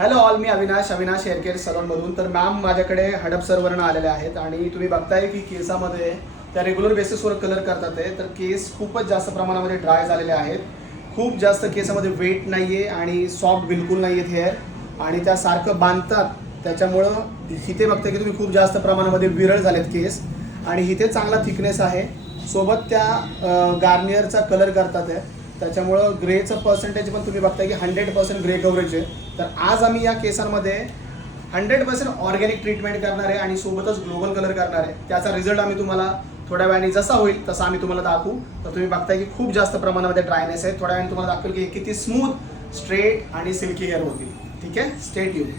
Hello all, मी Avinash hair care सलूनमधून. तर ma'am माझ्याकडे हडपसरवरून आलेल्या आहेत आणि तुम्ही बघताय की केसामध्ये त्या रेग्युलर बेसिसवर कलर करतात आहे. तर केस खूपच जास्त प्रमाणामध्ये ड्राय झालेले आहेत. खूप जास्त केसामध्ये वेट नाही आहे आणि सॉफ्ट बिलकुल नाही आहेत हेअर आणि त्या सारखं बांधतात. त्याच्यामुळं इथे बघताय की तुम्ही खूप जास्त प्रमाणामध्ये विरळ झालेत केस आणि इथे चांगला थिकनेस आहे. सोबत त्या गार्नियरचा कलर करतात आहे. त्याच्यामुळं ग्रेचं पर्सेंटेज पण तुम्ही बघताय की 100% ग्रे कव्हरेज आहे. तर आज आम्ही या केसांमध्ये 100% ऑर्गॅनिक ट्रीटमेंट करणार आहे आणि सोबतच ग्लोबल कलर करणार आहे. त्याचा रिझल्ट आम्ही तुम्हाला थोड्या वेळाने जसा होईल तसा आम्ही तुम्हाला दाखवू. तर तुम्ही बघताय की खूप जास्त प्रमाणामध्ये ड्रायनेस आहे. थोड्या वेळाने तुम्हाला दाखवेल की किती स्मूथ, स्ट्रेट आणि सिल्की हेअर होतील. ठीक आहे, स्टे ट्यून.